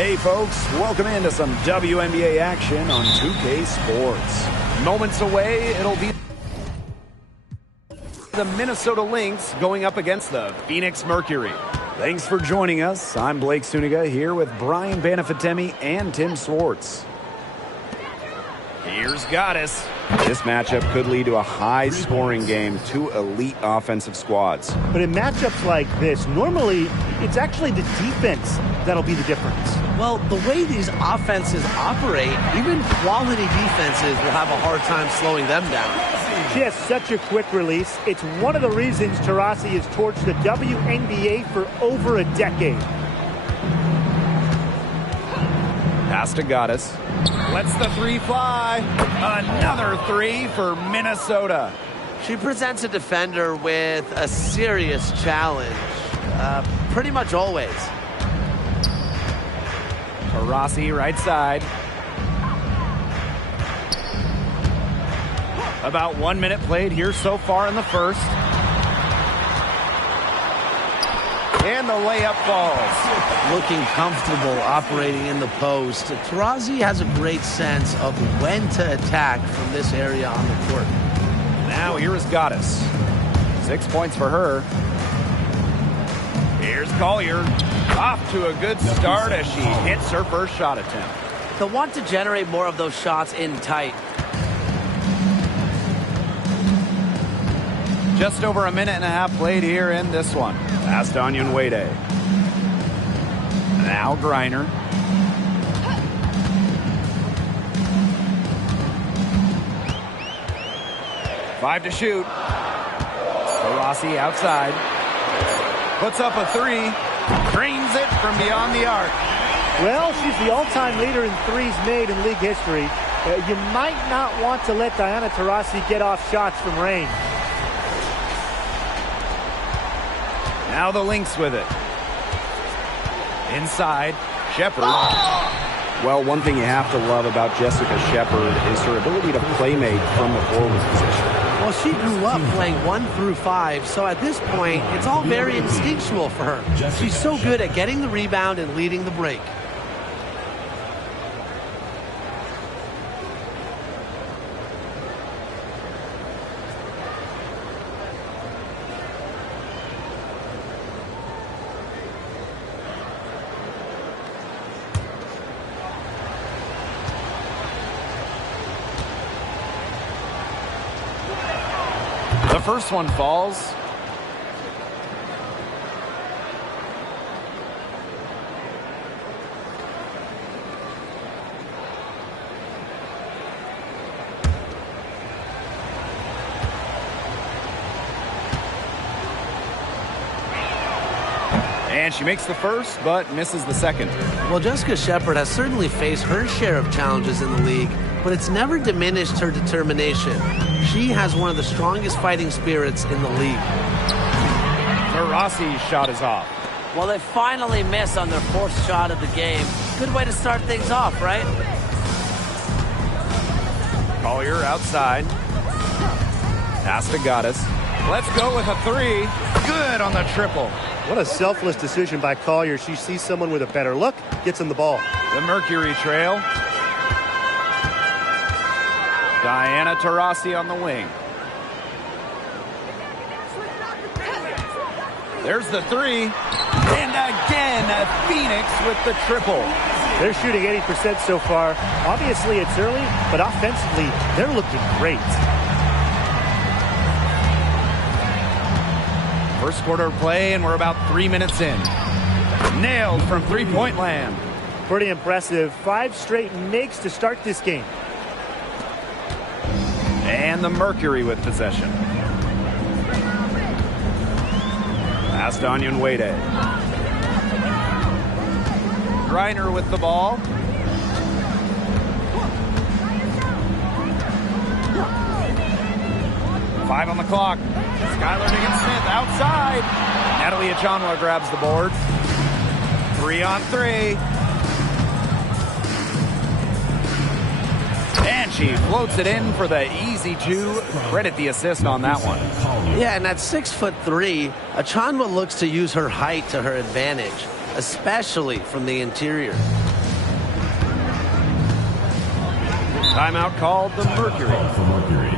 Hey folks, welcome into some WNBA action on 2K Sports. Moments away, it'll be the Minnesota Lynx going up against the Phoenix Mercury. Thanks for joining us. I'm Blake Suniga here with Brian Banafitemi and Tim Swartz. Here's Goddess. This matchup could lead to a high-scoring game, two elite offensive squads. But in matchups like this, normally it's actually the defense that'll be the difference. Well, the way these offenses operate, even quality defenses will have a hard time slowing them down. She has such a quick release. It's one of the reasons Taurasi has torched the WNBA for over a decade. Pass to Goddess. Lets the three fly. Another three for Minnesota. She presents a defender with a serious challenge, pretty much always. Taurasi, right side. About 1 minute played here so far in the first. And the layup falls. Looking comfortable operating in the post. Taurasi has a great sense of when to attack from this area on the court. Now here is Goddess. 6 points for her. Here's Collier. Off to a good start as she hits her first shot attempt. They'll want to generate more of those shots in tight. Just over a minute and a half played here in this one. Pass to Onyenwere. Now Griner. Five to shoot. Taurasi outside. Puts up a three. Drains it from beyond the arc. Well, she's the all-time leader in threes made in league history. You might not want to let Diana Taurasi get off shots from range. Now the Lynx with it. Inside, Shepard. Well, one thing you have to love about Jessica Shepard is her ability to playmate from the forward position. Well, she grew up playing 1 through 5, so at this point, it's all very instinctual for her. She's so good at getting the rebound and leading the break. The first one falls. And she makes the first, but misses the second. Well, Jessica Shepard has certainly faced her share of challenges in the league, but it's never diminished her determination. She has one of the strongest fighting spirits in the league. Taurasi's shot is off. Well, they finally miss on their fourth shot of the game. Good way to start things off, right? Collier outside. Pass to Goddess. Let's go with a three. Good on the triple. What a selfless decision by Collier. She sees someone with a better look, gets him the ball. The Mercury trail. Diana Taurasi on the wing. There's the three. And again, Phoenix with the triple. They're shooting 80% so far. Obviously, it's early, but offensively, they're looking great. First quarter of play, and we're about 3 minutes in. Nailed from three-point land. Pretty impressive. 5 straight makes to start this game. And the Mercury with possession. Pass to Onyenwere. Griner with the ball. Five on the clock. Skylar Diggins-Smith outside. Natalie Achanwa grabs the board. 3 on 3. And she floats it in for the easy two. Credit the assist on that one. Yeah, and at 6'3", Achanwa looks to use her height to her advantage, especially from the interior. Timeout called the Mercury. For Mercury.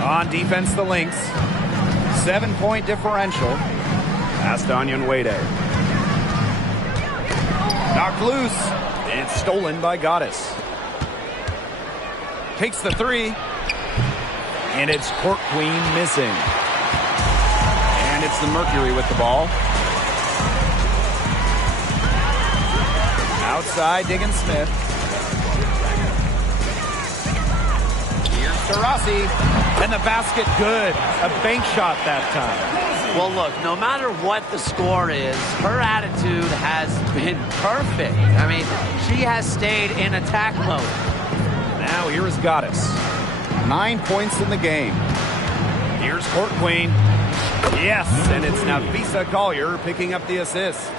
On defense, the Lynx. 7-point differential. Pass to Onyenwere. Knocked loose. It's stolen by Goddess. Takes the three. And it's Court Queen missing. And it's the Mercury with the ball. Outside, Diggins Smith. Here's to Rossi. And the basket good. A bank shot that time. Well, look, no matter what the score is, her attitude has been perfect. I mean, she has stayed in attack mode. Now here is Goddess. 9 points in the game. Here's Court Queen. Yes, and it's Nafisa Collier picking up the assist.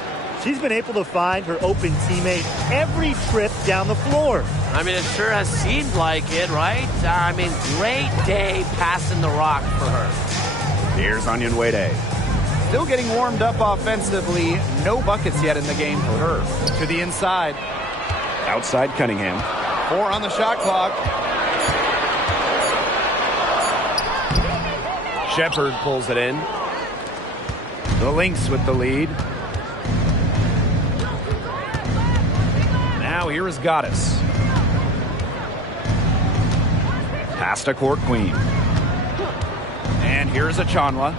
She's been able to find her open teammate every trip down the floor. I mean, it sure has seemed like it, right? I mean, great day passing the rock for her. Here's Onyenwere. Still getting warmed up offensively. No buckets yet in the game for her. To the inside. Outside Cunningham. 4 on the shot clock. Shepard pulls it in. The Lynx with the lead. Now here is Goddess. Pass to Court Queen. And here's Achanwa.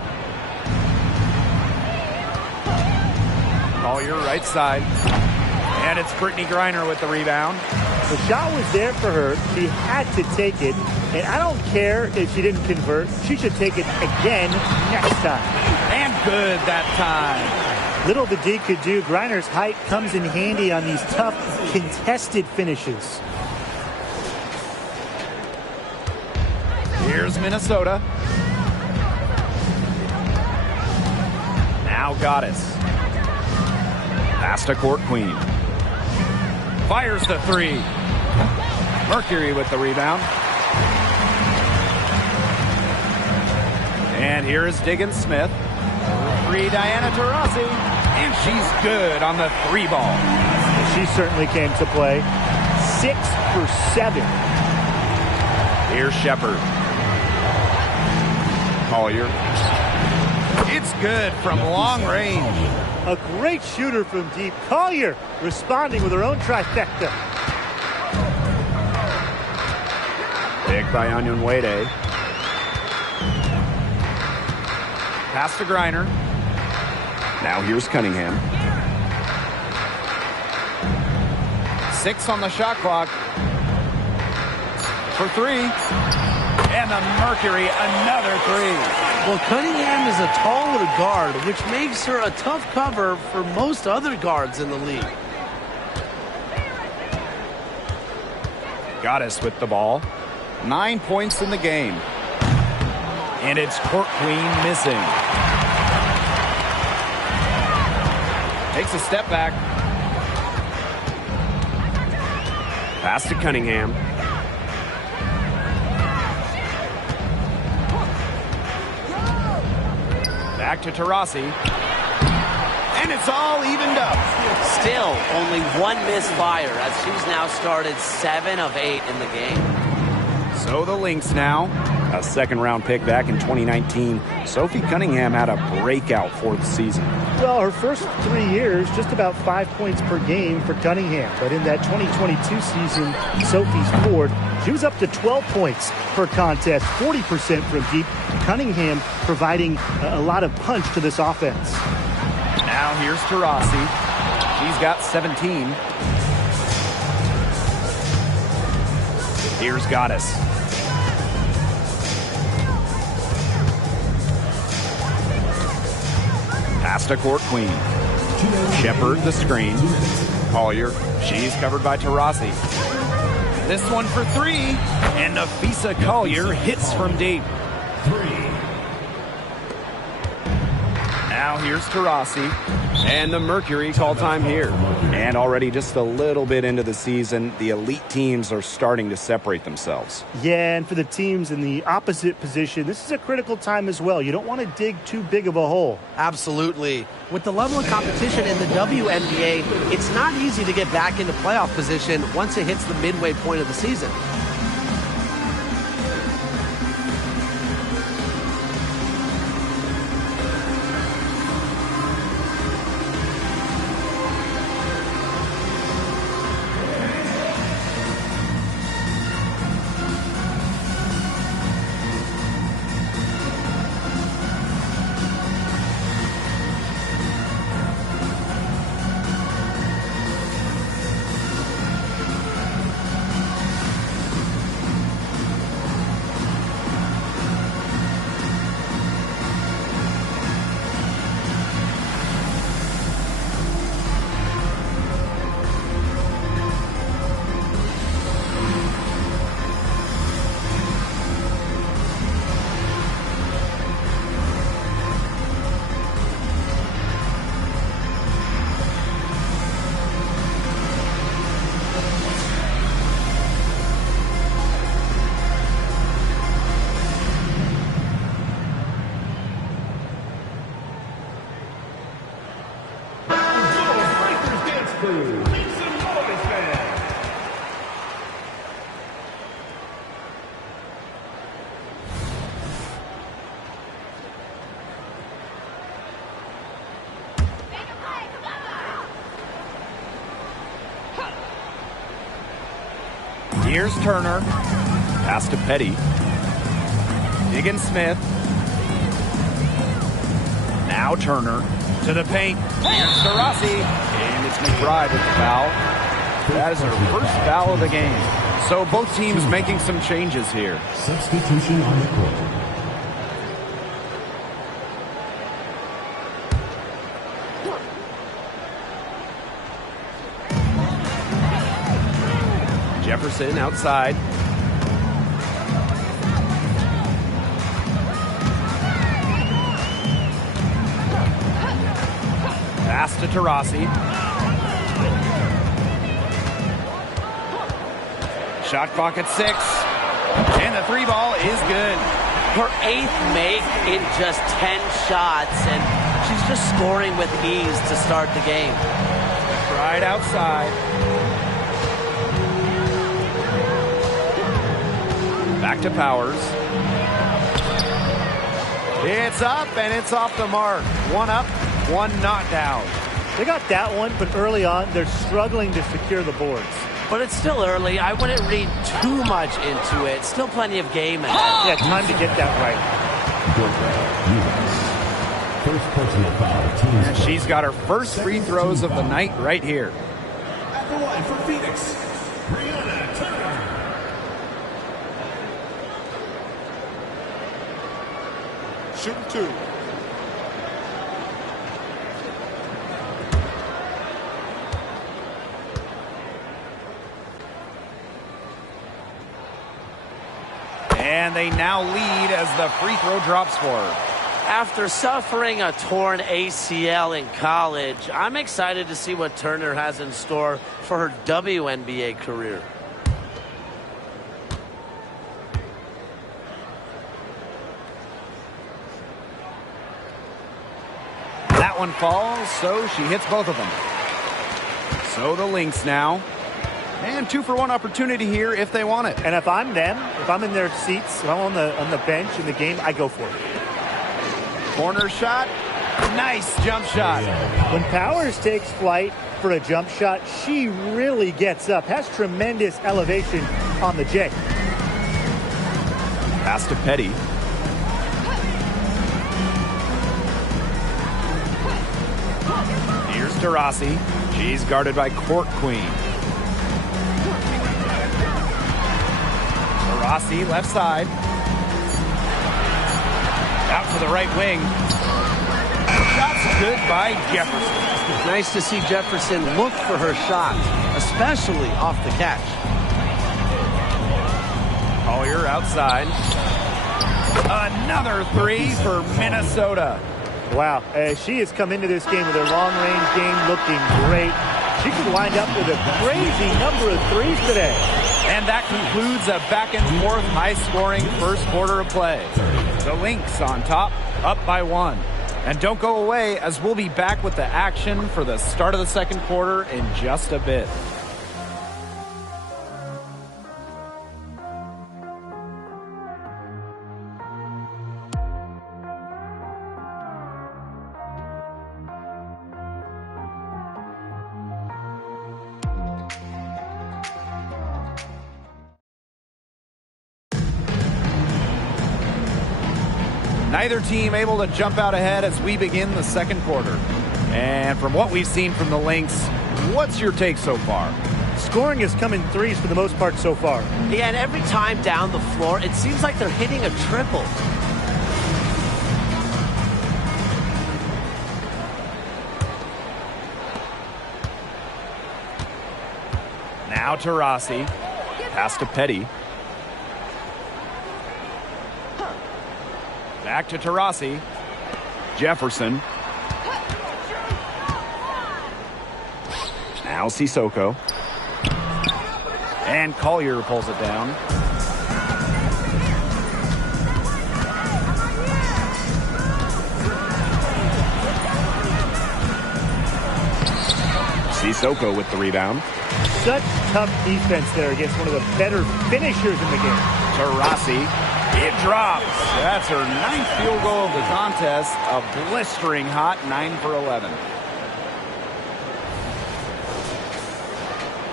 Collier right side. And it's Brittany Griner with the rebound. The shot was there for her. She had to take it. And I don't care if she didn't convert. She should take it again next time. And good that time. Little the D could do. Griner's height comes in handy on these tough, contested finishes. Here's Minnesota. Now Goddess. Pass to Court Queen. Fires the three. Mercury with the rebound. And here is Diggins Smith. Three, Diana Taurasi. And she's good on the 3 ball. She certainly came to play. 6 for 7. Here's Shepard. Collier. It's good from long range. A great shooter from deep. Collier responding with her own trifecta. Pick by Onyenwere. Pass to Griner. Now here's Cunningham. 6 on the shot clock. For 3. And the Mercury, another 3. Well, Cunningham is a taller guard, which makes her a tough cover for most other guards in the league. Goddess with the ball. 9 points in the game. And it's Court Queen missing. Takes a step back. Pass to Cunningham. Back to Taurasi. And it's all evened up. Still only one misfire as she's now started 7 of 8 in the game. So the Lynx now, a second-round pick back in 2019. Sophie Cunningham had a breakout for the season. Well, her first 3 years, just about 5 points per game for Cunningham. But in that 2022 season, Sophie scored. She was up to 12 points per contest, 40% from deep. Cunningham providing a lot of punch to this offense. Now here's Taurasi. She's got 17. Here's Goddess. Pass to Court Queen. Shepard the screen. Collier. She's covered by Taurasi. This one for 3. And Nafisa Collier hits from deep. Now here's Taurasi. And the Mercury call time here. And already just a little bit into the season, the elite teams are starting to separate themselves. Yeah, and for the teams in the opposite position, this is a critical time as well. You don't want to dig too big of a hole. Absolutely. With the level of competition in the WNBA, it's not easy to get back into playoff position once it hits the midway point of the season. Here's Turner. Pass to Petty. Diggins Smith. Now Turner to the paint. Here's Taurasi. And it's McBride with the foul. That is her first foul of the game. So both teams making some changes here. Substitution on the court. Jefferson outside. Pass to Taurasi. Shot clock at 6. And the 3 ball is good. Her 8th make in just 10 shots, and she's just scoring with ease to start the game. Right outside. Back to Powers. It's up and it's off the mark. 1 up, 1 not down. They got that one, but early on, they're struggling to secure the boards. But it's still early. I wouldn't read too much into it. Still plenty of game ahead. Yeah, time to get that right. First personal foul. Teams And she's got her first free throws of the night right here. at the line for Phoenix. Brianna Turner. Shooting 2. And they now lead as the free throw drops for her. After suffering a torn ACL in college, I'm excited to see what Turner has in store for her WNBA career. That one falls, so she hits both of them. So the Lynx now. And 2-for-1 opportunity here if they want it. And if I'm them, if I'm in their seats, if I'm on the bench in the game, I go for it. Corner shot. Nice jump shot. When Powers takes flight for a jump shot, she really gets up. Has tremendous elevation on the J. Pass to Petty. Here's DeRossi. She's guarded by Court Queen. DeRossi, left side. Out to the right wing. Shot's good by Jefferson. Nice to see Jefferson look for her shot, especially off the catch. Collier outside. Another three for Minnesota. Wow, she has come into this game with her long-range game looking great. She could wind up with a crazy number of threes today. And that concludes a back-and-forth, high-scoring first quarter of play. The Lynx on top, up by 1. And don't go away, as we'll be back with the action for the start of the second quarter in just a bit. Neither team able to jump out ahead as we begin the second quarter. And from what we've seen from the Lynx, what's your take so far? Scoring has come in threes for the most part so far. Yeah, and every time down the floor, it seems like they're hitting a triple. Now to Rossi. Pass to Petty. Back to Taurasi. Jefferson. Now Sissoko. And Collier pulls it down. Sissoko with the rebound. Such tough defense there against one of the better finishers in the game. Taurasi. It drops. That's her 9th field goal of the contest. A blistering hot 9 for 11.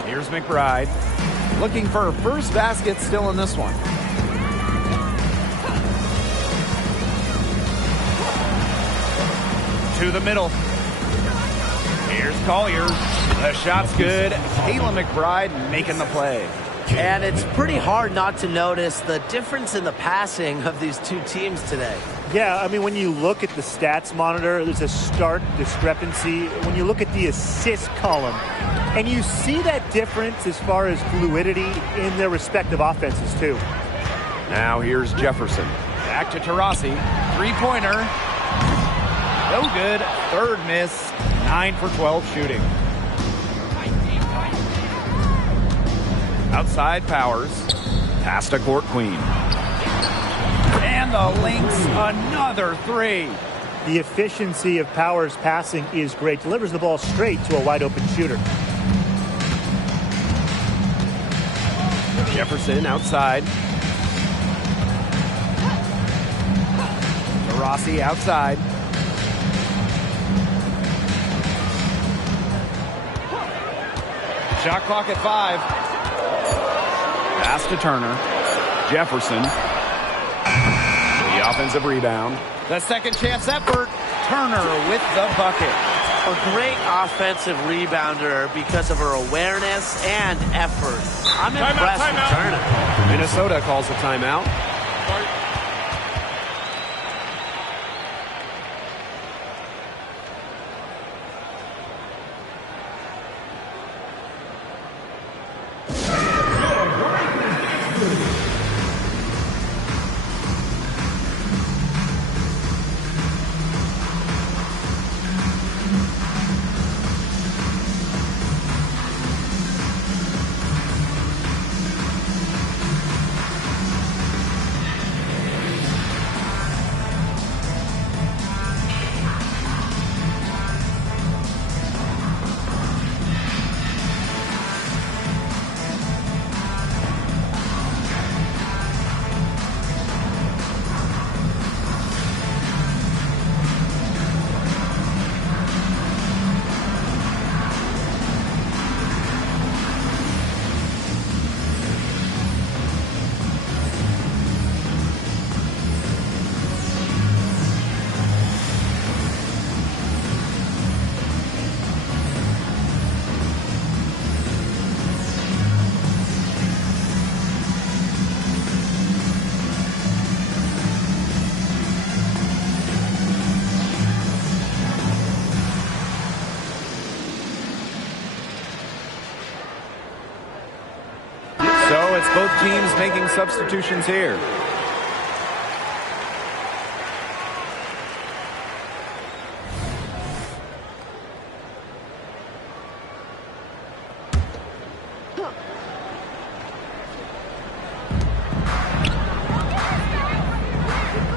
Here's McBride. Looking for her first basket still in this one. To the middle. Here's Collier. The shot's good. Kayla McBride making the play. And it's pretty hard not to notice the difference in the passing of these two teams today. Yeah, I mean, when you look at the stats monitor, there's a stark discrepancy. When you look at the assist column, and you see that difference as far as fluidity in their respective offenses, too. Now here's Jefferson. Back to Taurasi. Three-pointer. No good. Third miss. 9 for 12 shooting. Outside Powers. Pass to Court Queen. And the Lynx, another three. The efficiency of Powers' passing is great. Delivers the ball straight to a wide-open shooter. Jefferson outside. Taurasi outside. Shot clock at 5. Pass to Turner. Jefferson. The offensive rebound. The second chance effort. Turner with the bucket. A great offensive rebounder because of her awareness and effort. I'm impressed with Turner. Minnesota calls a timeout. Both teams making substitutions here.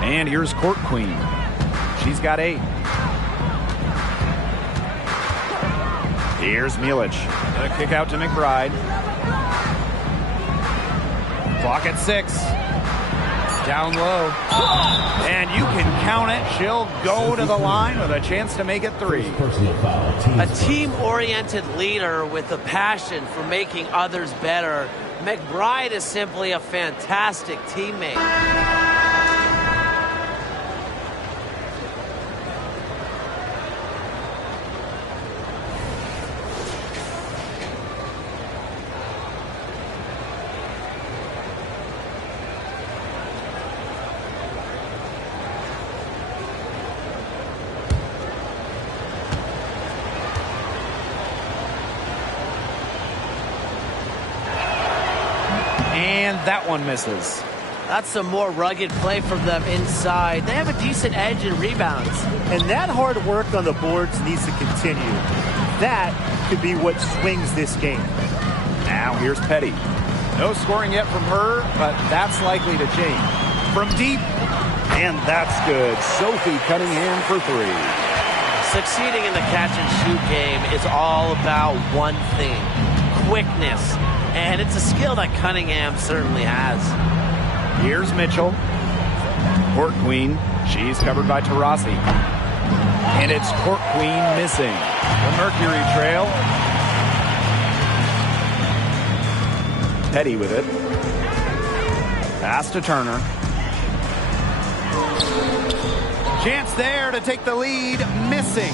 And here's Court Queen. She's got 8. Here's Milic. The kick out to McBride. Clock at 6. Down low. And you can count it. She'll go to the line with a chance to make it 3. A team-oriented leader with a passion for making others better. McBride is simply a fantastic teammate. And that one misses. That's some more rugged play from them inside. They have a decent edge in rebounds. And that hard work on the boards needs to continue. That could be what swings this game. Now here's Petty. No scoring yet from her, but that's likely to change. From deep, and that's good. Sophie Cunningham for 3. Succeeding in the catch-and-shoot game is all about one thing: quickness. And it's a skill that Cunningham certainly has. Here's Mitchell. Court Queen. She's covered by Taurasi. And it's Court Queen missing. The Mercury trail. Petty with it. Pass to Turner. Chance there to take the lead. Missing.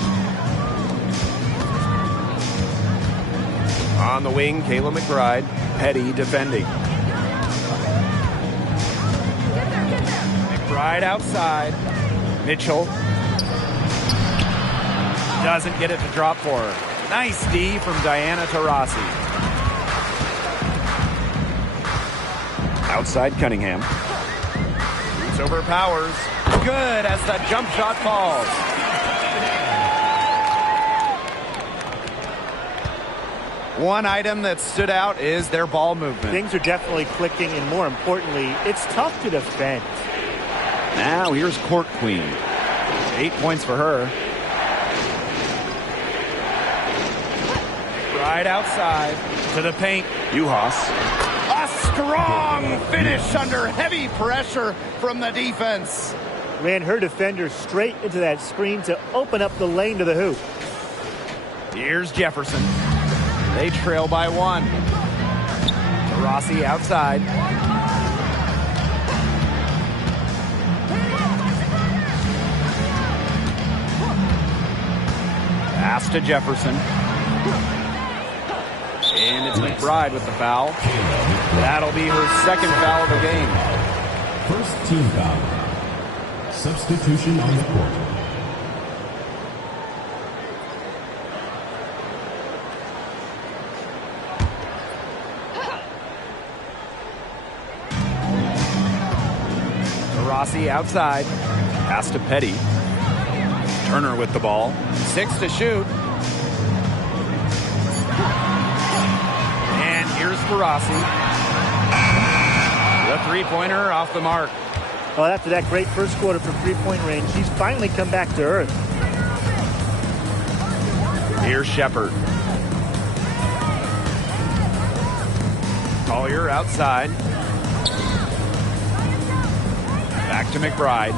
On the wing, Kayla McBride. Petty defending. McBride outside. Mitchell. Doesn't get it to drop for her. Nice D from Diana Taurasi. Outside Cunningham. Reaps over Powers. Good as the jump shot falls. One item that stood out is their ball movement. Things are definitely clicking, and more importantly, it's tough to defend. Now here's Court Queen. 8 points for her. Right outside to the paint. Uhas. A strong finish under heavy pressure from the defense. Ran her defender straight into that screen to open up the lane to the hoop. Here's Jefferson. They trail by 1. Taurasi outside. Pass to Jefferson. And it's McBride with the foul. That'll be her second foul of the game. First team foul. Substitution on the court. Rossi outside. Pass to Petty. Turner with the ball. 6 to shoot. And here's Rossi. The three-pointer off the mark. Well, after that great first quarter from three-point range, she's finally come back to earth. Here's Shepard. Collier outside. Back to McBride.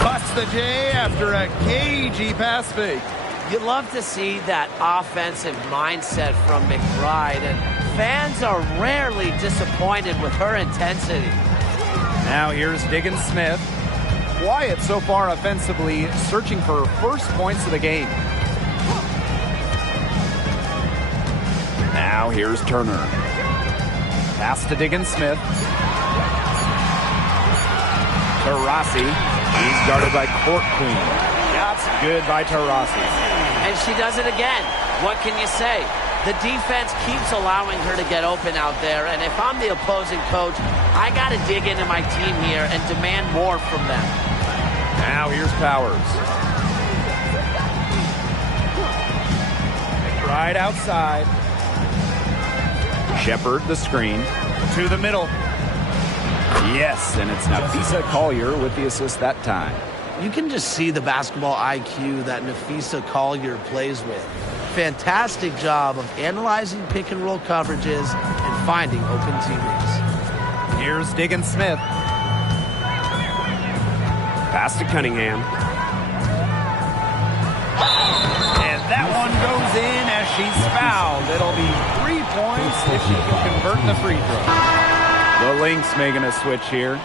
Busts the J after a cagey pass fake. You love to see that offensive mindset from McBride, and fans are rarely disappointed with her intensity. Now here's Diggins Smith. Quiet so far offensively, searching for her first points of the game. Now here's Turner. Pass to Diggins Smith. Taurasi. He's guarded by Court Queen. That's good by Taurasi. And she does it again. What can you say? The defense keeps allowing her to get open out there, and if I'm the opposing coach, I got to dig into my team here and demand more from them. Now here's Powers. Right outside. Shepard, the screen. To the middle. Yes, and it's Nafisa Collier with the assist that time. You can just see the basketball IQ that Nafisa Collier plays with. Fantastic job of analyzing pick and roll coverages and finding open teammates. Here's Diggin Smith. Pass to Cunningham. And that one goes in as she's fouled. It'll be 3 points if she can convert the free throw. The Lynx making a switch here.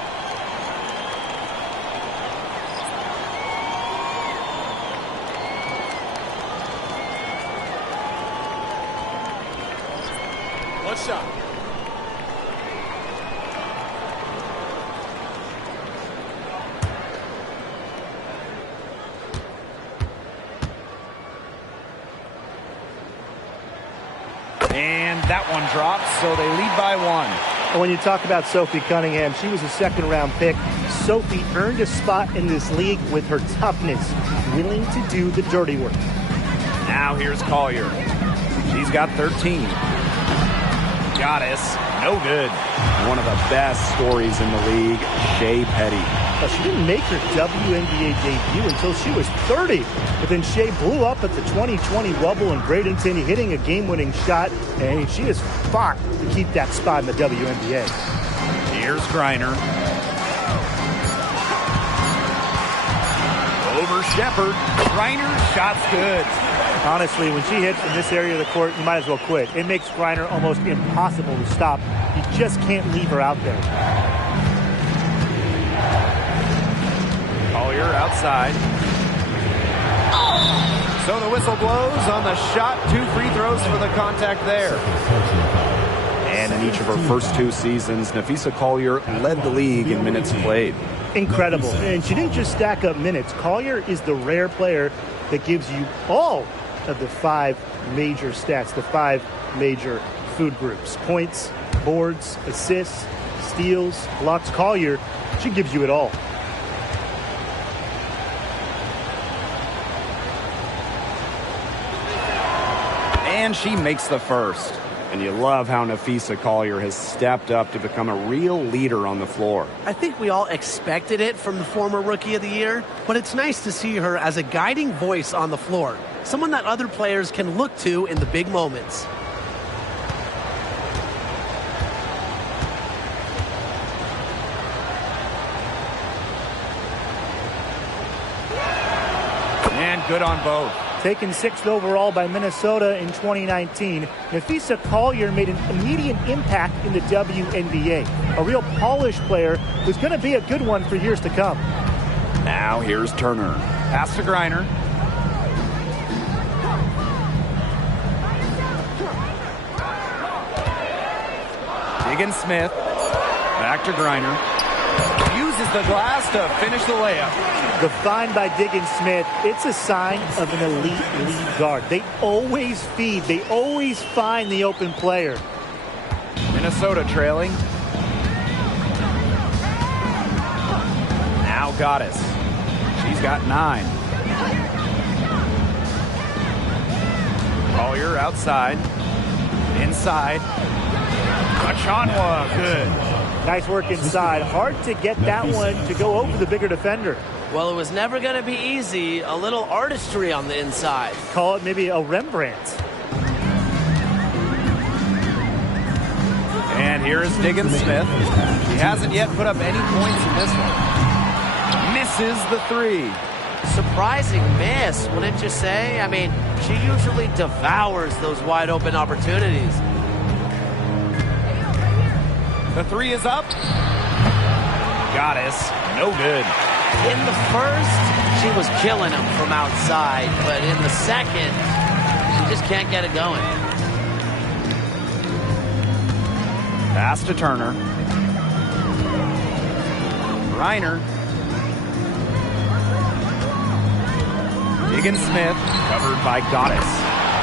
One shot. And that one drops, so they lead by 1. And when you talk about Sophie Cunningham, she was a second-round pick. Sophie earned a spot in this league with her toughness, willing to do the dirty work. Now here's Collier. She's got 13. Goddess, no good. One of the best stories in the league, Shea Petty. Now, she didn't make her WNBA debut until she was 30. But then Shea blew up at the 2020 Wubble in Bradenton, hitting a game-winning shot, and she has fought to keep that spot in the WNBA. Here's Griner. Over Shepard. Griner, shot's good. Honestly, when she hits in this area of the court, you might as well quit. It makes Griner almost impossible to stop. You just can't leave her out there. Collier outside. So the whistle blows on the shot. 2 free throws for the contact there. And in each of her first 2 seasons, Nafisa Collier led the league in minutes played. Incredible. And she didn't just stack up minutes. Collier is the rare player that gives you all of the 5 major stats, the 5 major food groups. Points, boards, assists, steals, blocks. Collier, she gives you it all. And she makes the first. And you love how Nafisa Collier has stepped up to become a real leader on the floor. I think we all expected it from the former Rookie of the Year, but it's nice to see her as a guiding voice on the floor, someone that other players can look to in the big moments. And good on both. Taken 6th overall by Minnesota in 2019, Nafisa Collier made an immediate impact in the WNBA. A real polished player who's going to be a good one for years to come. Now here's Turner. Pass to Griner. Diggin Smith. Back to Griner. Uses the glass to finish the layup. The find by Diggin Smith, it's a sign of an elite lead guard. They always feed. They always find the open player. Minnesota trailing. Now Goddess. She's got 9. Collier outside. Inside. Machanwa, good. Nice work inside. Hard to get that one to go over the bigger defender. Well, it was never going to be easy. A little artistry on the inside. Call it maybe a Rembrandt. And here is Diggin Smith. She hasn't yet put up any points in this one. Misses the 3. Surprising miss, wouldn't you say? I mean, she usually devours those wide open opportunities. The 3 is up. Goddess, no good. In the first, she was killing him from outside, but in the second, she just can't get it going. Pass to Turner. Griner. Diggin Smith, covered by Goddess.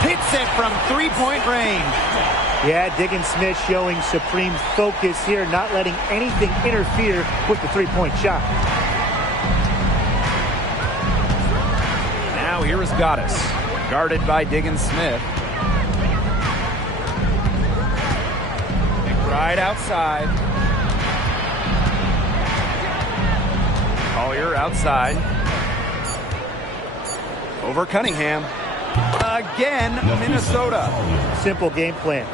Hits it from three-point range. Yeah, Diggins Smith showing supreme focus here, not letting anything interfere with the three-point shot. Now here is Goddess, guarded by Diggins Smith. Right outside. Collier outside. Over Cunningham. Again, Minnesota. Simple game plan.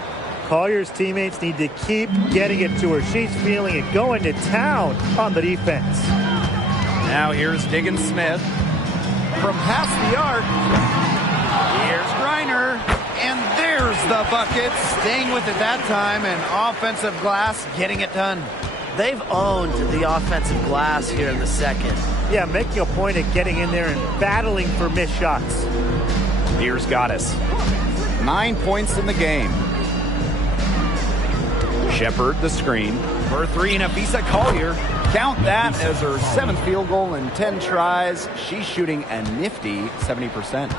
Collier's teammates need to keep getting it to her. She's feeling it, going to town on the defense. Now here's Diggins Smith from past the arc. Here's Griner, and there's the bucket. Staying with it that time, and offensive glass getting it done. They've owned the offensive glass here in the second. Yeah, making a point of getting in there and battling for missed shots. Here's Goddess. 9 points in the game. Shepard the screen. For three, Nafisa Collier. Count that as her 7th field goal in 10 tries. She's shooting a nifty 70%.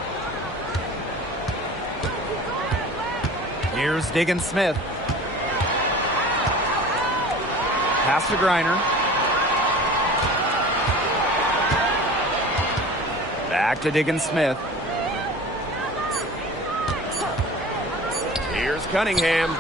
Here's Diggins Smith. Pass to Griner. Back to Diggins Smith. Here's Cunningham.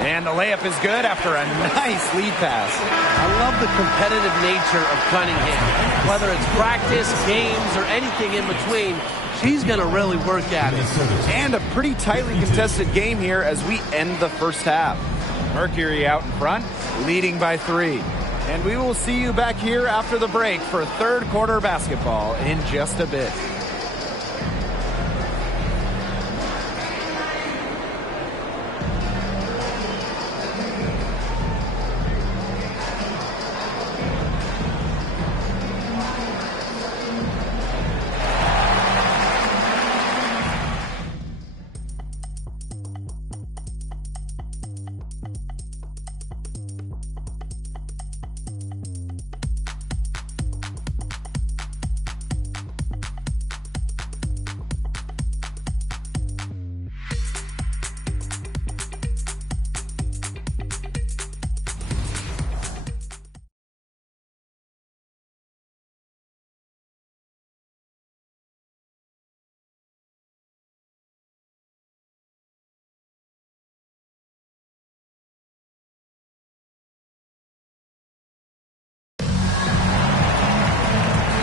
And the layup is good after a nice lead pass. I love the competitive nature of Cunningham. Whether it's practice, games, or anything in between, she's going to really work at it. And a pretty tightly contested game here as we end the first half. Mercury out in front, leading by 3. And we will see you back here after the break for third quarter basketball in just a bit.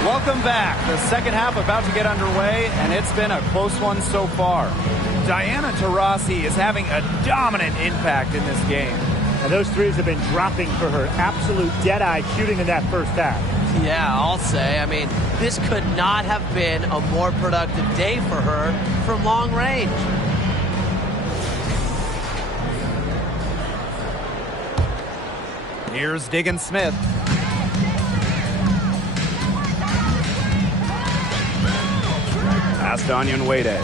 Welcome back. The second half about to get underway, and it's been a close one so far. Diana Taurasi is having a dominant impact in this game. And those threes have been dropping for her. Absolute dead-eye shooting in that first half. Yeah, I'll say. I mean, this could not have been a more productive day for her from long range. Here's Diggins Smith. Pass to Onyenwede.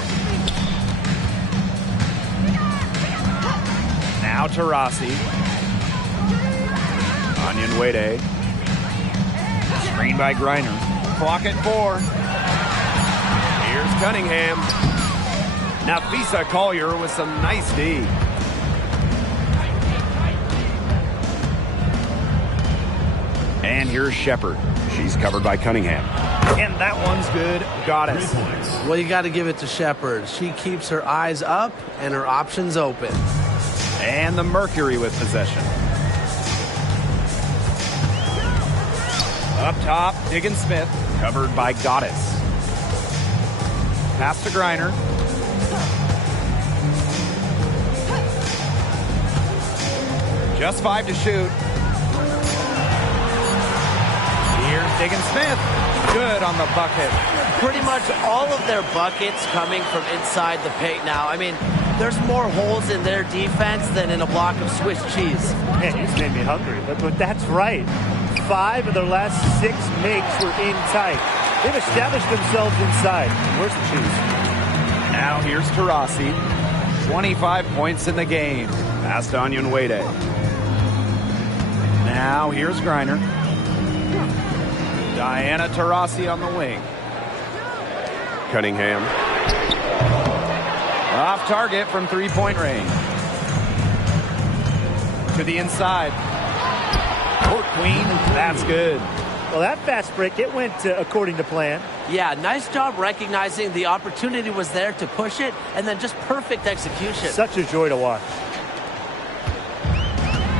Now Taurasi. Onyenwede. Screen by Griner. Clock at 4. Here's Cunningham. Nafisa Collier with some nice D. And here's Shepard. She's covered by Cunningham. And that one's good. Goddess. Well, you got to give it to Shepard. She keeps her eyes up and her options open. And the Mercury with possession. Up top, Diggins Smith, covered by Goddess. Pass to Griner. Just 5 to shoot. Here's Diggins Smith. Good on the bucket. Pretty much all of their buckets coming from inside the paint now. I mean, there's more holes in their defense than in a block of Swiss cheese. Man, you just made me hungry. But that's right. 5 of their last 6 makes were in tight. They've established themselves inside. Where's the cheese? Now here's Taurasi. 25 points in the game. Pass to Onyenwede. Now here's Griner. Diana Taurasi on the wing. Cunningham. Off target from three-point range. To the inside. Court queen, that's good. Well, that fast break, it went according to plan. Yeah, nice job recognizing the opportunity was there to push it, and then just perfect execution. Such a joy to watch.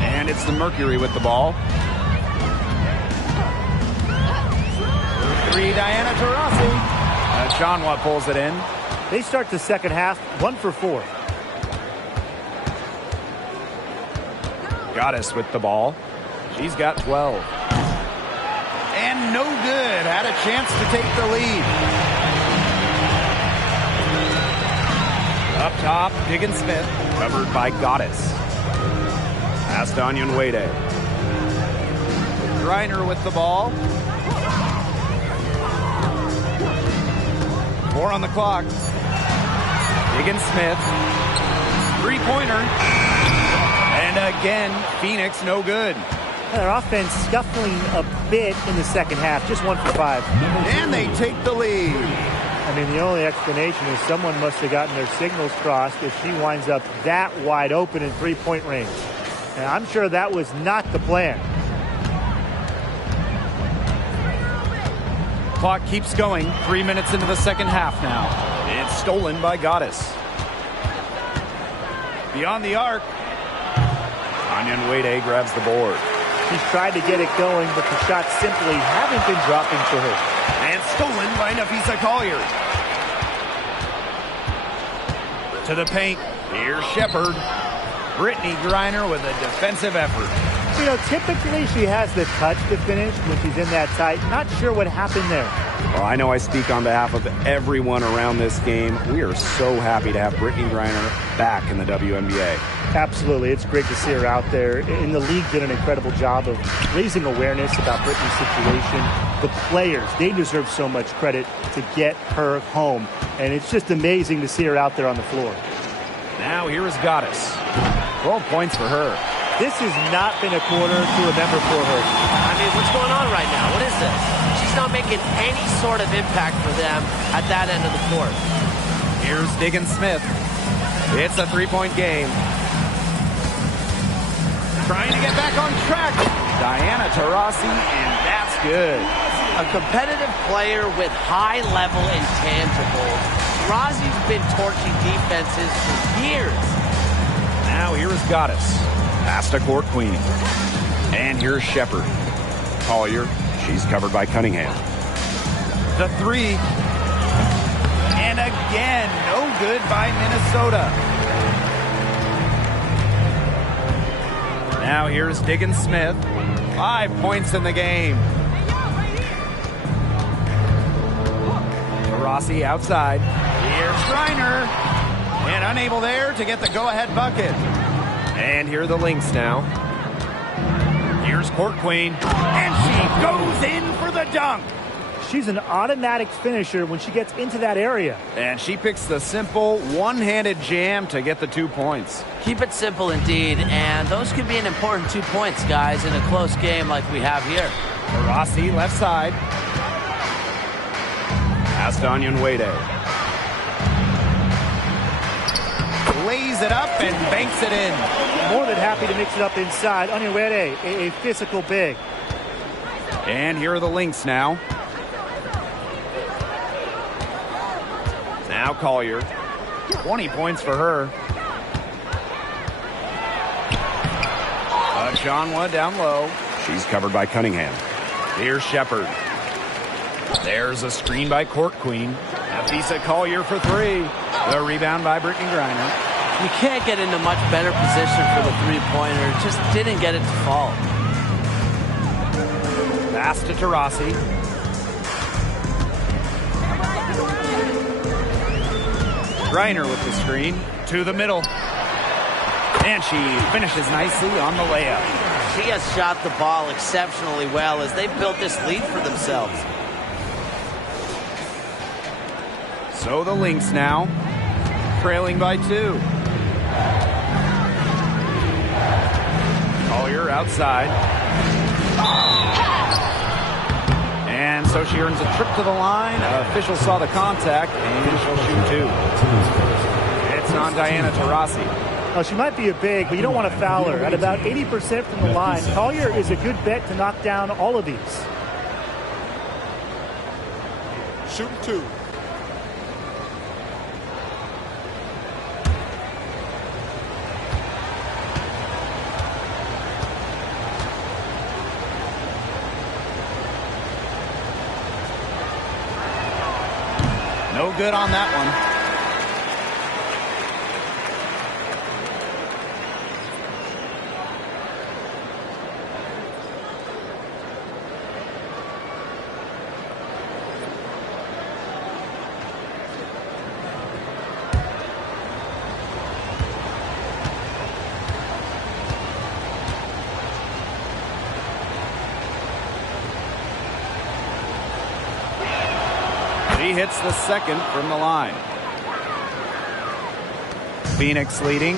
And it's the Mercury with the ball. Three, Diana Taurasi. Chanwa pulls it in. They start the second half 1 for 4. Goddess with the ball. She's got 12. And no good. Had a chance to take the lead. Up top, Diggin Smith, covered by Goddess. Past Onion Wade. Griner with the ball. 4 on the clock. Diggin Smith. Three-pointer. And again, Phoenix no good. Their offense scuffling a bit in the second half. Just 1 for 5. And they take the lead. I mean, the only explanation is someone must have gotten their signals crossed if she winds up that wide open in three-point range. And I'm sure that was not the plan. Clock keeps going. 3 minutes into the second half now. It's stolen by Goddess. Beyond the arc. Onion Wade grabs the board. She's tried to get it going, but the shots simply haven't been dropping for her. And stolen by Nafisa Collier. To the paint. Here's Shepard. Brittany Griner with a defensive effort. You know, typically she has the touch to finish when she's in that tight. Not sure what happened there. Well, I know I speak on behalf of everyone around this game. We are so happy to have Brittany Griner back in the WNBA. Absolutely. It's great to see her out there. And the league did an incredible job of raising awareness about Brittany's situation. The players, they deserve so much credit to get her home. And it's just amazing to see her out there on the floor. Now here is Goddess. 12 points for her. This has not been a quarter to remember for her. I mean, what's going on right now? What is this? She's not making any sort of impact for them at that end of the court. Here's Diggin Smith. It's a three-point game. Trying to get back on track. Diana Taurasi, and that's good. A competitive player with high-level intangibles. Taurasi's been torching defenses for years. Now here is Goddess. Past a court queen. And here's Shepard. Collier, she's covered by Cunningham. The three. And again, no good by Minnesota. Now here's Diggin Smith. 5 points in the game. Taurasi outside. Here's Griner. And unable there to get the go-ahead bucket. And here are the Lynx now. Here's Court Queen. And she goes in for the dunk. She's an automatic finisher when she gets into that area. And she picks the simple one-handed jam to get the 2 points. Keep it simple indeed, and those could be an important 2 points, guys, in a close game like we have here. Rossi left side. Past Onion Wade. Lays it up and banks it in. More than happy to mix it up inside. Onion Wade, a physical big. And here are the Lynx now. Now Collier. 20 points for her. Chanwa down low. She's covered by Cunningham. Here's Shepard. There's a screen by Court Queen. Nafisa Collier for three. The rebound by Brittany Griner. You can't get into much better position for the three-pointer. Just didn't get it to fall. Pass to Taurasi. Griner with the screen to the middle. And she finishes nicely on the layup. She has shot the ball exceptionally well as they built this lead for themselves. So the Lynx now, trailing by 2. Collier outside. And so she earns a trip to the line. Officials saw the contact, and she'll shoot 2. It's It's on Diana Taurasi. Now, she might be a big, but you don't want to foul her. At about 80% from the line, Collier is a good bet to knock down all of these. Shooting 2. No good on that one. He hits the second from the line. Phoenix leading.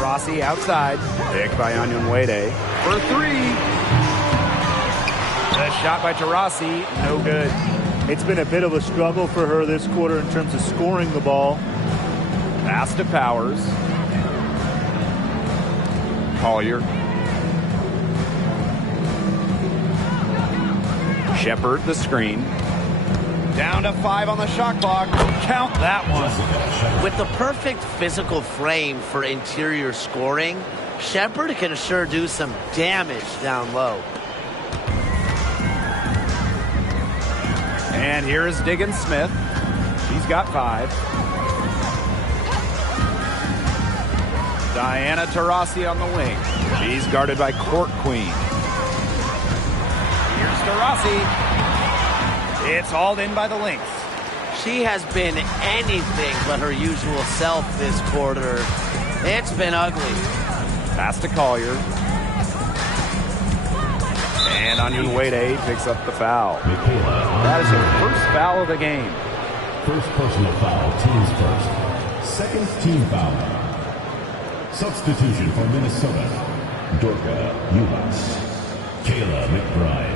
Rossi outside. Picked by Onyenwere for 3. The shot by Taurasi, no good. It's been a bit of a struggle for her this quarter in terms of scoring the ball. Pass to Powers. Collier. Shepard the screen. Down to 5 on the shot clock. Count that one. With the perfect physical frame for interior scoring, Shepard can sure do some damage down low. And here is Diggins Smith. She's got 5. Diana Taurasi on the wing. She's guarded by Court Queen. Here's Taurasi. It's hauled in by the Lynx. She has been anything but her usual self this quarter. It's been ugly. Pass to Collier. And Onyenwere picks up the foul. That is her first foul of the game. First personal foul, team's first. Second team foul. Substitution for Minnesota. Dorka Uvas. Kayla McBride.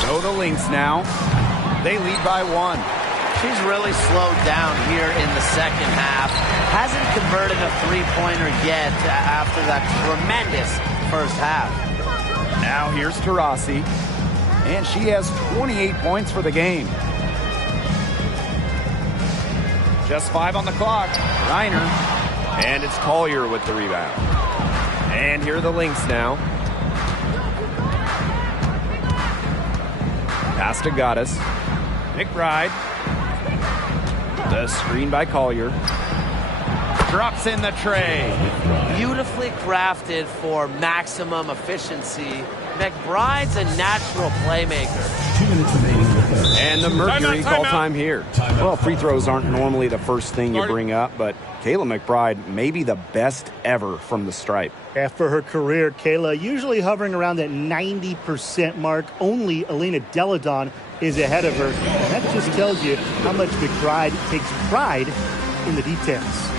So the Lynx now. They lead by 1. She's really slowed down here in the second half. Hasn't converted a three-pointer yet after that tremendous first half. Now here's Taurasi. And she has 28 points for the game. Just 5 on the clock. Reiner. And it's Collier with the rebound. And here are the Lynx now. Pass to Goddess. McBride. The screen by Collier. Drops in the tray. Beautifully crafted for maximum efficiency. McBride's a natural playmaker. 2 minutes remaining in the third. And the Mercury call time here. Timeout. Well, free throws aren't normally the first thing you bring up, but Kayla McBride may be the best ever from the stripe. After her career, Kayla usually hovering around that 90% mark. Only Elena Deladon is ahead of her. And that just tells you how much McBride takes pride in the details.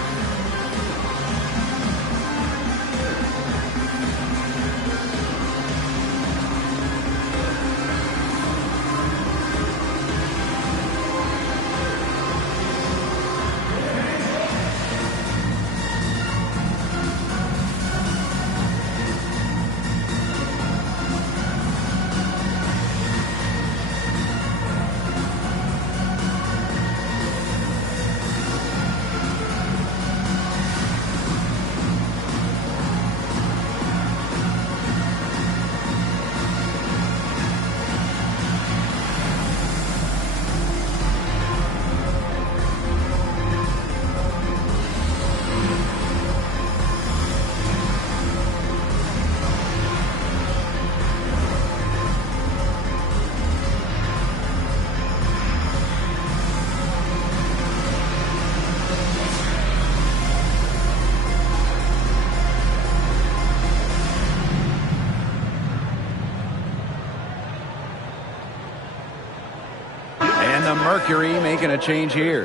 the Mercury making a change here.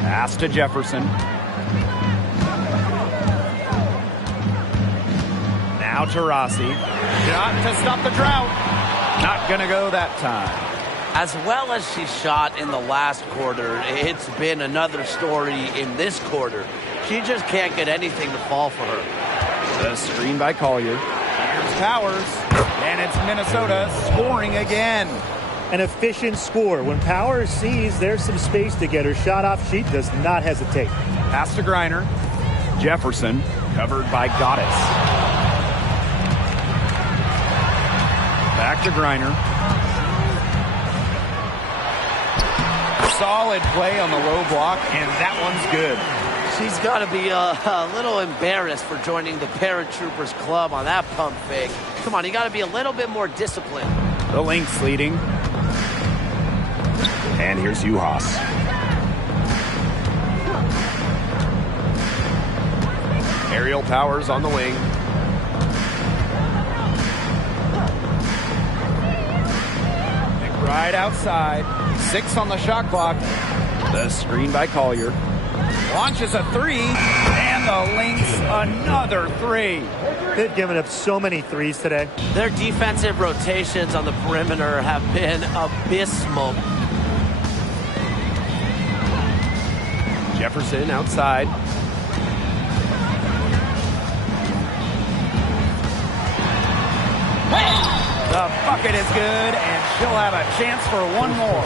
Pass to Jefferson. Now to Rossi. Shot to stop the drought. Not going to go that time. As well as she shot in the last quarter, it's been another story in this quarter. She just can't get anything to fall for her. The screen by Collier. Here's Powers. And it's Minnesota scoring again. An efficient score. When Powers sees there's some space to get her shot off, she does not hesitate. Pass to Griner. Jefferson covered by Goddess. Back to Griner. Solid play on the low block, and that one's good. She's got to be a little embarrassed for joining the Paratroopers Club on that pump fake. Come on, you got to be a little bit more disciplined. The Lynx leading. And here's Uhas. Aerial Powers on the wing. McBride outside. 6 on the shot clock. The screen by Collier. Launches a 3. And the Lynx another 3. They've given up so many threes today. Their defensive rotations on the perimeter have been abysmal. Jefferson outside. The bucket is good, and she'll have a chance for one more.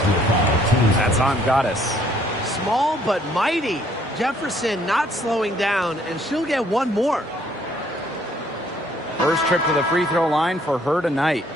That's on Goddess. Small but mighty. Jefferson not slowing down, and she'll get one more. First trip to the free throw line for her tonight.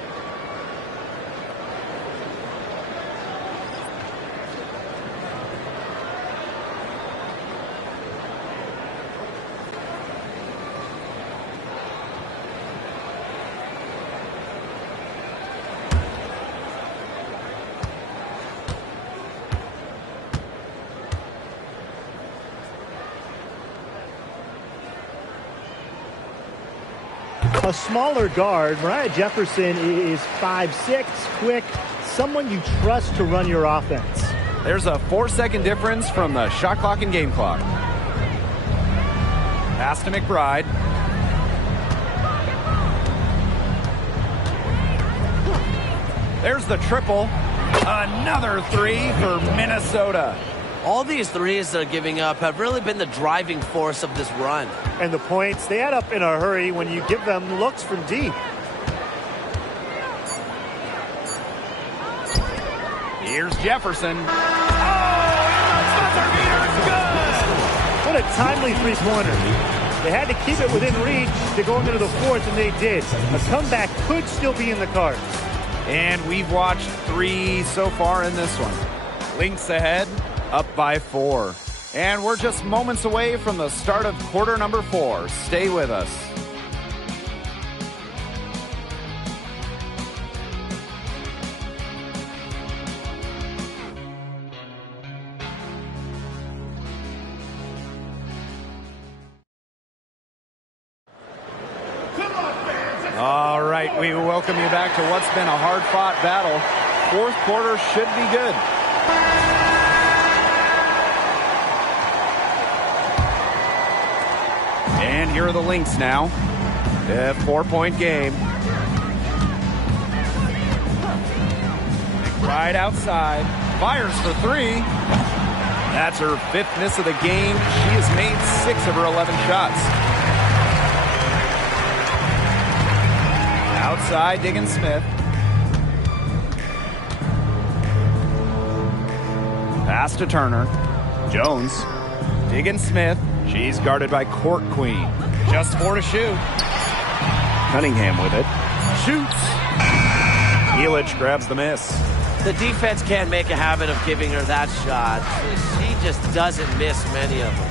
A smaller guard, Mariah Jefferson is 5'6", quick, someone you trust to run your offense. There's a 4-second difference from the shot clock and game clock. Pass to McBride. There's the triple. Another 3 for Minnesota. All these threes they're giving up have really been the driving force of this run. And the points, they add up in a hurry when you give them looks from deep. Here's Jefferson. Oh, What a timely three-pointer. They had to keep it within reach to go into the fourth, and they did. A comeback could still be in the cards. and we've watched 3 so far in this one. Lynx ahead, up by 4. And we're just moments away from the start of quarter number 4. Stay with us. All right, we welcome you back to what's been a hard-fought battle. Fourth quarter should be good. And here are the Lynx now. A 4-point game. Right outside. Fires for 3. That's her 5th miss of the game. She has made 6 of her 11 shots. Outside, Diggins Smith. Pass to Turner. Jones. Diggins Smith. She's guarded by Court Queen. Just 4 to shoot. Cunningham with it. Shoots. Helich grabs the miss. The defense can't make a habit of giving her that shot. She just doesn't miss many of them.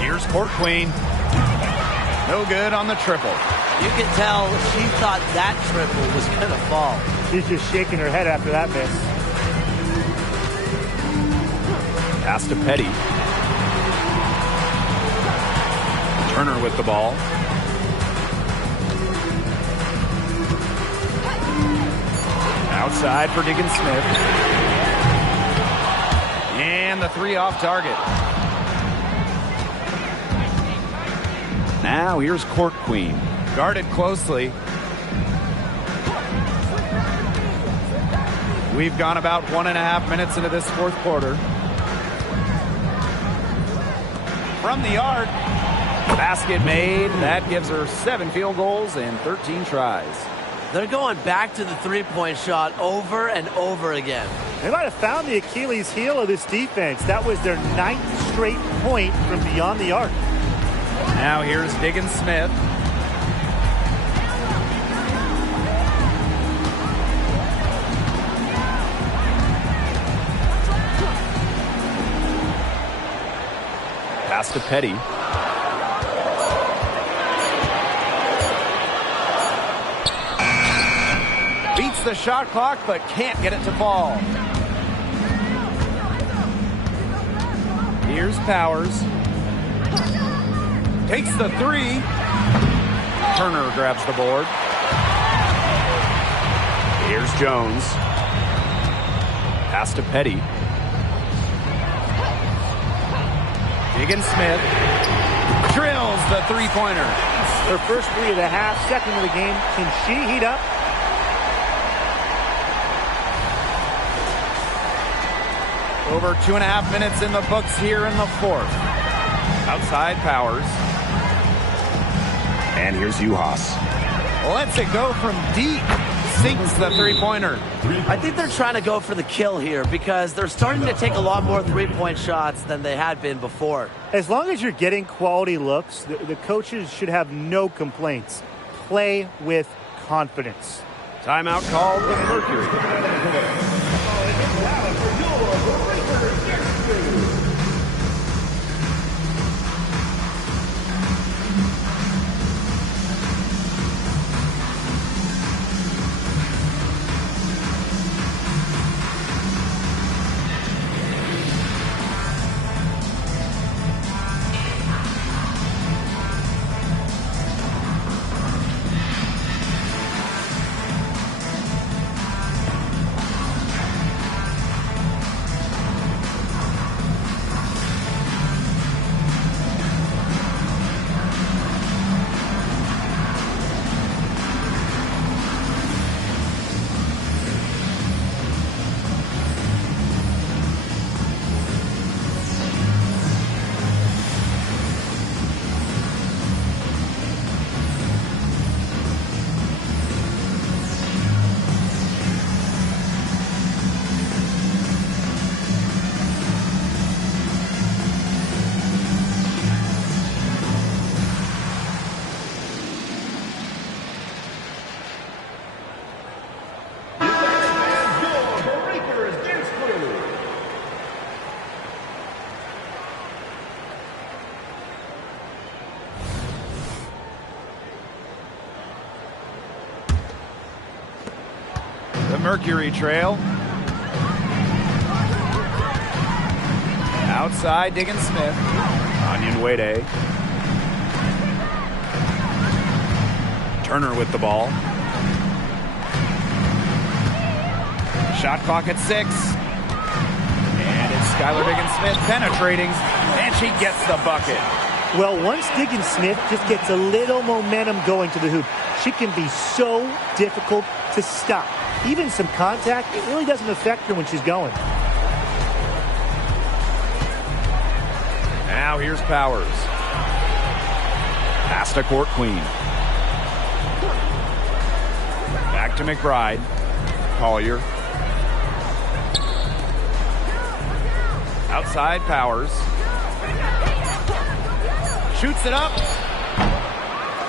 Here's Court Queen. No good on the triple. You can tell she thought that triple was going to fall. She's just shaking her head after that miss. Pass to Petty. Turner with the ball. Outside for Diggins Smith. And the three off target. Now here's Court Queen. Guarded closely. We've gone about 1.5 minutes into this fourth quarter. From the arc. Basket made. That gives her 7 field goals and 13 tries. They're going back to the three-point shot over and over again. They might have found the Achilles heel of this defense. That was their 9th straight point from beyond the arc. Now here's Diggins Smith. Pass to Petty. Beats the shot clock, but can't get it to fall. Here's Powers. Takes the three. Turner grabs the board. Here's Jones. Pass to Petty. Diggins Smith drills the three-pointer. Her first three of the half, second of the game. Can she heat up? Over 2.5 minutes in the books here in the fourth. Outside Powers. And here's Uhas. Lets it go from deep. Sinks the three-pointer. I think they're trying to go for the kill here because they're starting to take a lot more three-point shots than they had been before. As long as you're getting quality looks, the coaches should have no complaints. Play with confidence. Timeout called with Mercury. Mercury trail. Outside, Diggins Smith. Onion Wade. Turner with the ball. Shot clock at 6. And it's Skylar Diggins Smith penetrating, and she gets the bucket. Well, once Diggins Smith just gets a little momentum going to the hoop, she can be so difficult to stop. Even some contact, it really doesn't affect her when she's going. Now here's Powers. Pass to Court Queen. Back to McBride. Collier. Outside Powers. Shoots it up.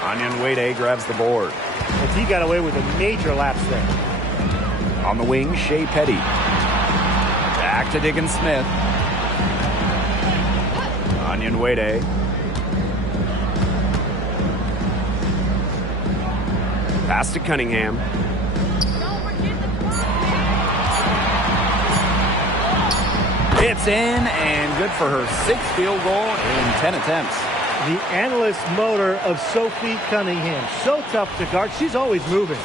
Onion Wade grabs the board. But he got away with a major lapse there. On the wing, Shea Petty. Back to Diggins Smith. Onion Wade. Pass to Cunningham. It's in and good for her 6th field goal in 10 attempts. The analyst motor of Sophie Cunningham. So tough to guard. She's always moving.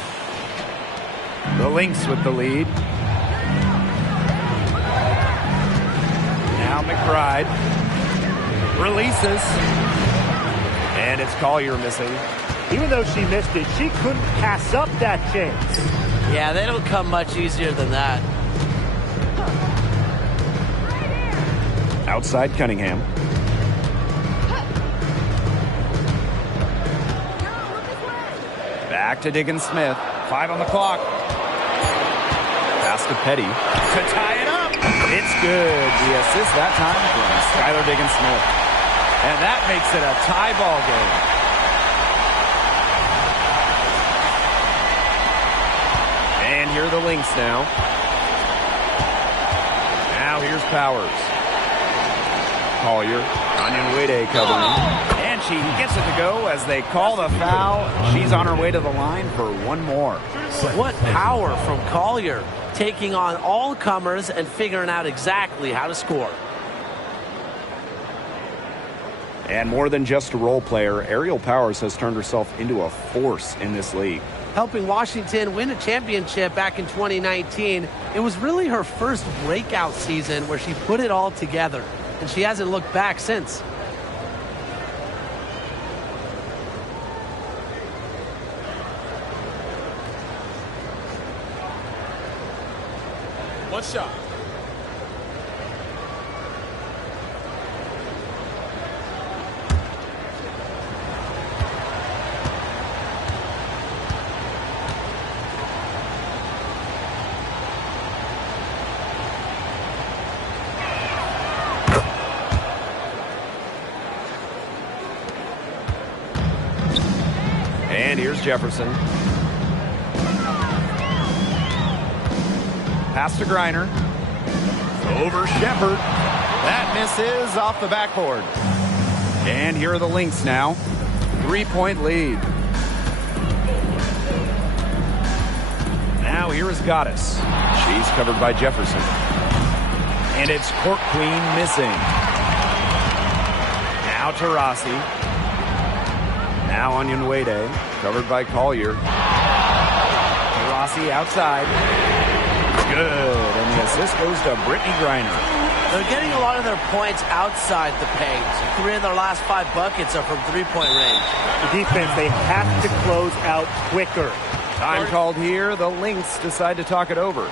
The Lynx with the lead. Now McBride releases. And it's Collier missing. Even though she missed it, she couldn't pass up that chance. Yeah, they don't come much easier than that. Outside Cunningham. Back to Diggins-Smith. 5 on the clock. Pass to Petty to tie it up. It's good. The assist that time from Skylar Diggins-Smith. And that makes it a tie ball game. And here are the Lynx now. Now here's Powers. Collier, Onyenwere covering. And she gets it to go as they call the foul. She's on her way to the line for one more. What power from Collier, taking on all comers and figuring out exactly how to score. And more than just a role player, Ariel Powers has turned herself into a force in this league. Helping Washington win a championship back in 2019, it was really her first breakout season where she put it all together, and she hasn't looked back since. One shot. And here's Jefferson. Pass to Griner. Over Shepard. That misses off the backboard. And here are the Lynx now. 3-point lead. Now here is Goddess. She's covered by Jefferson. And it's Court Queen missing. Now to Rossi. Now Onyenwere, covered by Collier. Rossi outside. Good, and the assist goes to Brittany Griner. They're getting a lot of their points outside the paint. 3 of their last 5 buckets are from 3-point range. The defense, they have to close out quicker. Time called here. The Lynx decide to talk it over.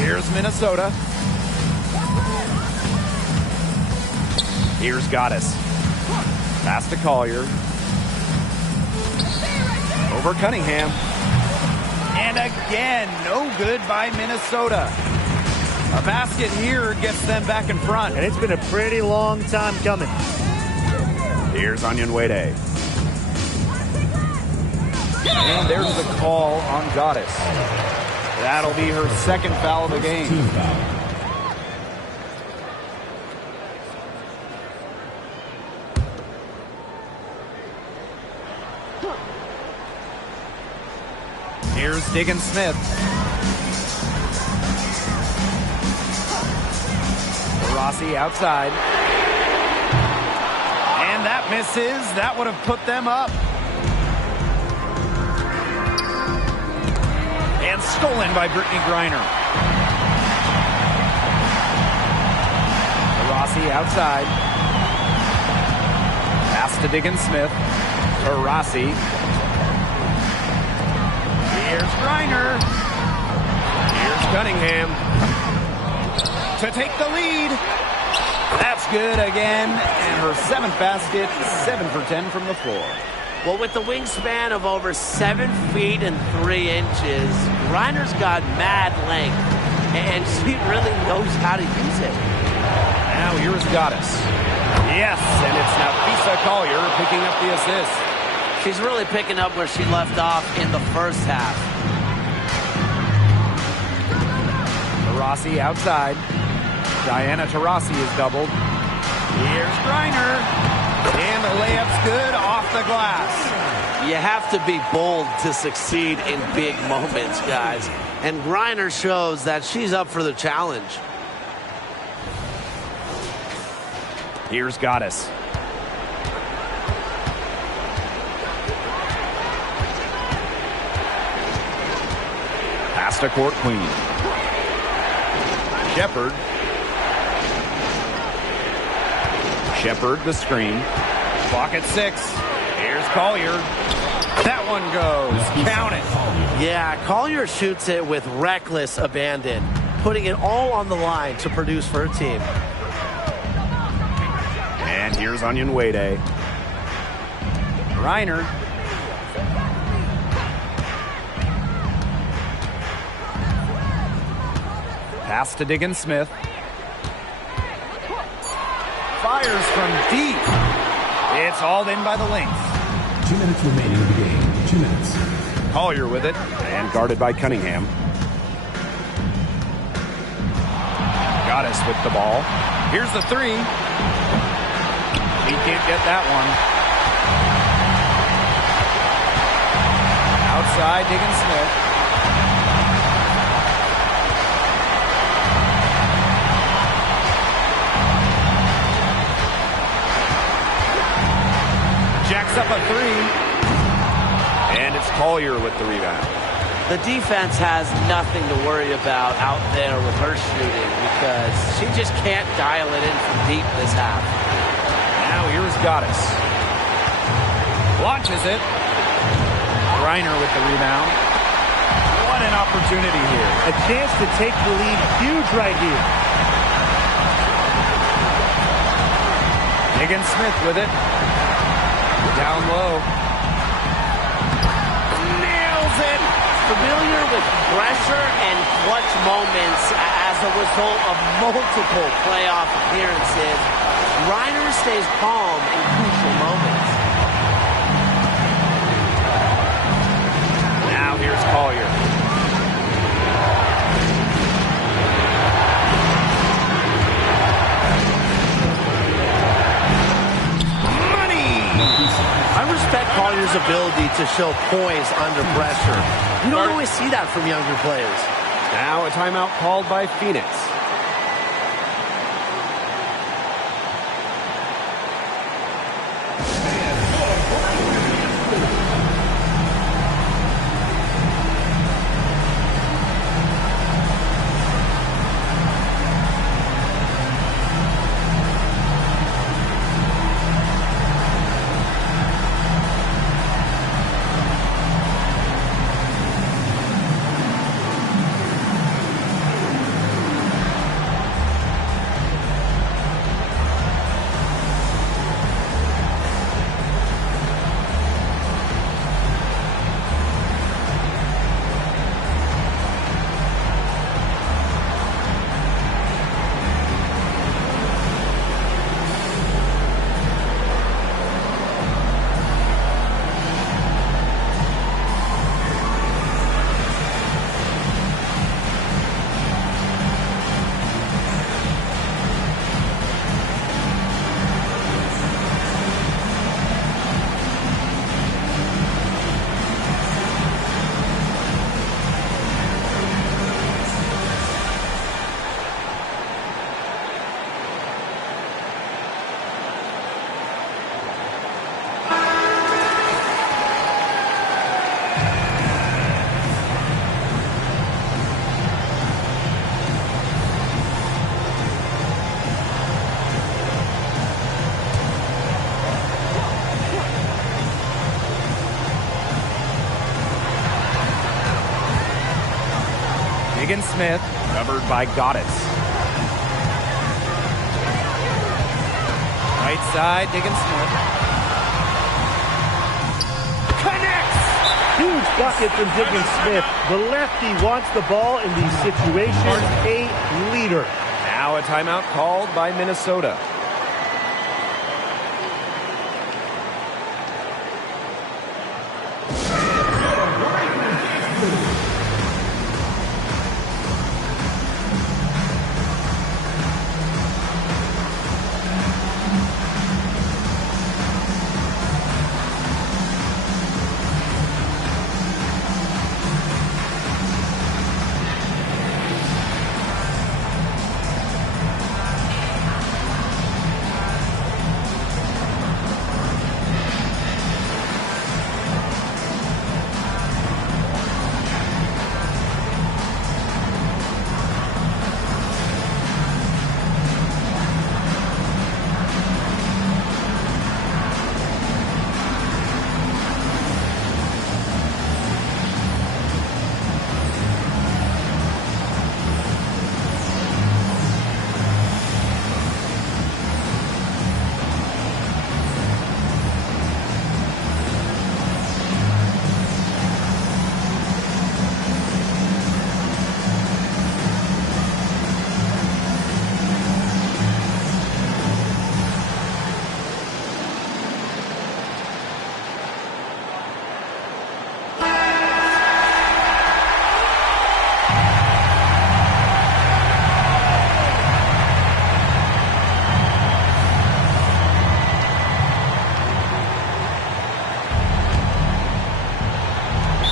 Here's Minnesota. Here's Goddess. Pass to Collier. Over Cunningham. And again, no good by Minnesota. A basket here gets them back in front. And it's been a pretty long time coming. Here's Onyenwere. And there's the call on Goddess. That'll be her second foul of the game. Team foul. Here's Diggin Smith. Rossi outside. And that misses. That would have put them up. And stolen by Brittany Griner. Rossi outside. Pass to Diggin Smith. To Rossi. Here's Griner. Here's Cunningham to take the lead. That's good again. And her 7th basket, 7 for 10 from the floor. Well, with the wingspan of over 7 feet and 3 inches, Griner's got mad length, and she really knows how to use it. Now here's Goddess. Yes, and it's Nafisa Collier picking up the assist. She's really picking up where she left off in the first half. Taurasi outside. Diana Taurasi is doubled. Here's Griner. And the layup's good off the glass. You have to be bold to succeed in big moments, guys. And Griner shows that she's up for the challenge. Here's Goddess. Pass to Court Queen. Shepard. Shepard the screen. Clock at 6. Here's Collier. That one goes. Count it. Yeah, Collier shoots it with reckless abandon, putting it all on the line to produce for her team. And here's Onyenwere. Griner. Pass to Diggin Smith. Fires from deep. It's hauled in by the Lynx. 2 minutes remaining in the game. 2 minutes. Collier with it. And guarded by Cunningham. Goddess with the ball. Here's the 3. He can't get that one. Outside, Diggin Smith. Jacks up a 3. And it's Collier with the rebound. The defense has nothing to worry about out there with her shooting because she just can't dial it in from deep this half. Now here's Goddess. Launches it. Griner with the rebound. What an opportunity here. A chance to take the lead. Huge right here. Diggin Smith with it. Down low. Nails it. Familiar with pressure and clutch moments as a result of multiple playoff appearances, Griner stays calm in crucial moments. Now here's Collier. I respect Collier's ability to show poise under pressure. You don't always see that from younger players. Now a timeout called by Phoenix. Higgins-Smith, covered by Goddess. Right side, Higgins-Smith. Connects! Huge bucket from Higgins-Smith. The lefty wants the ball in these situations. A leader. Now a timeout called by Minnesota.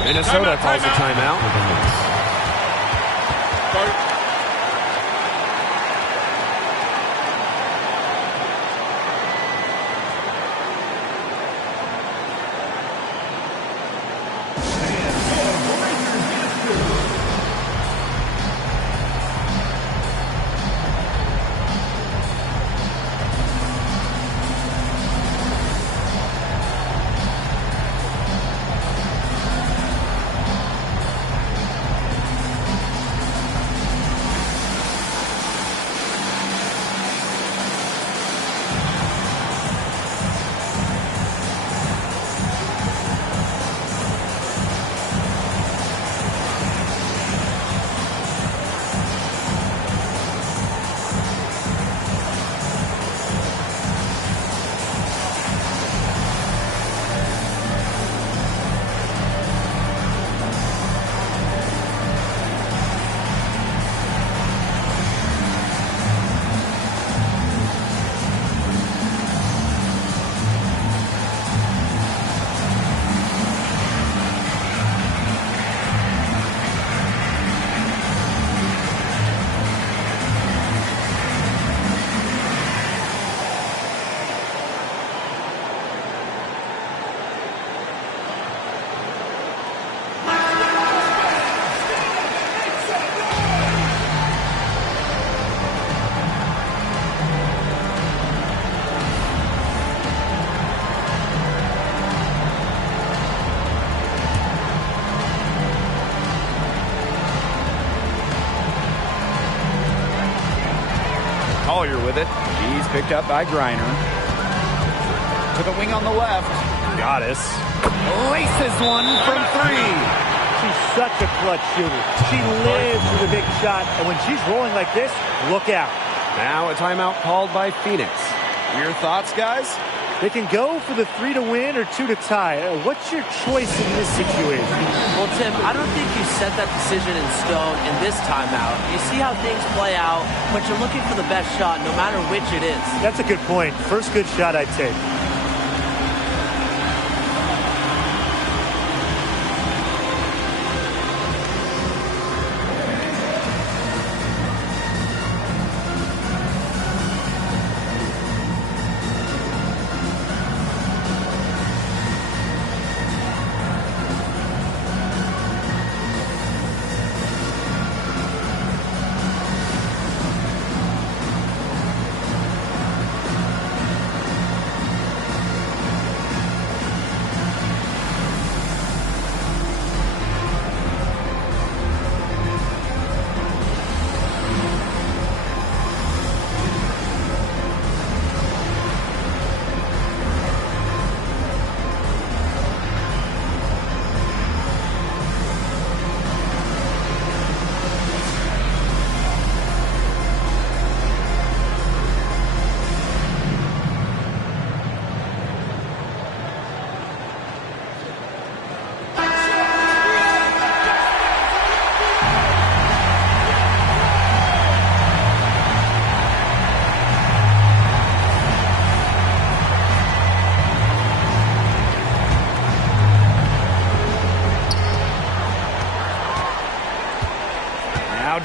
Minnesota calls a timeout. Collier with it. He's picked up by Griner. To the wing on the left. Goddess laces one from three. She's such a clutch shooter. She lives for the big shot, and when she's rolling like this, look out. Now a timeout called by Phoenix. Your thoughts, guys? They can go for the 3 to win or 2 to tie. What's your choice in this situation? Well, Tim, I don't think you set that decision in stone in this timeout. You see how things play out, but you're looking for the best shot no matter which it is. That's a good point. First good shot I'd take.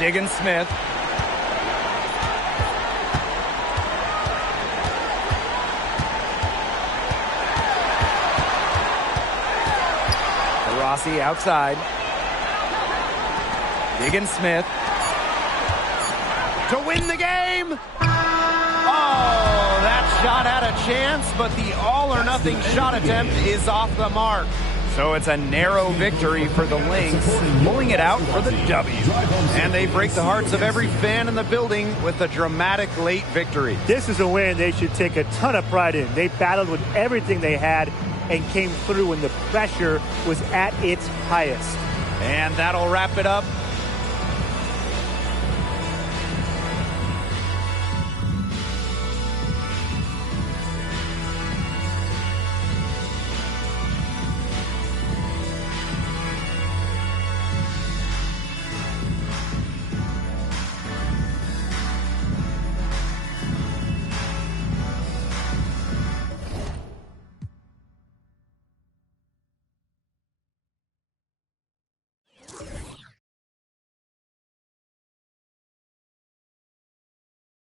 Diggins-Smith. Rossi outside. Diggins-Smith to win the game. Oh, that shot had a chance, but the all-or-nothing shot attempt is off the mark. So it's a narrow victory for the Lynx, pulling it out for the W. And they break the hearts of every fan in the building with a dramatic late victory. This is a win they should take a ton of pride in. They battled with everything they had and came through when the pressure was at its highest. And that'll wrap it up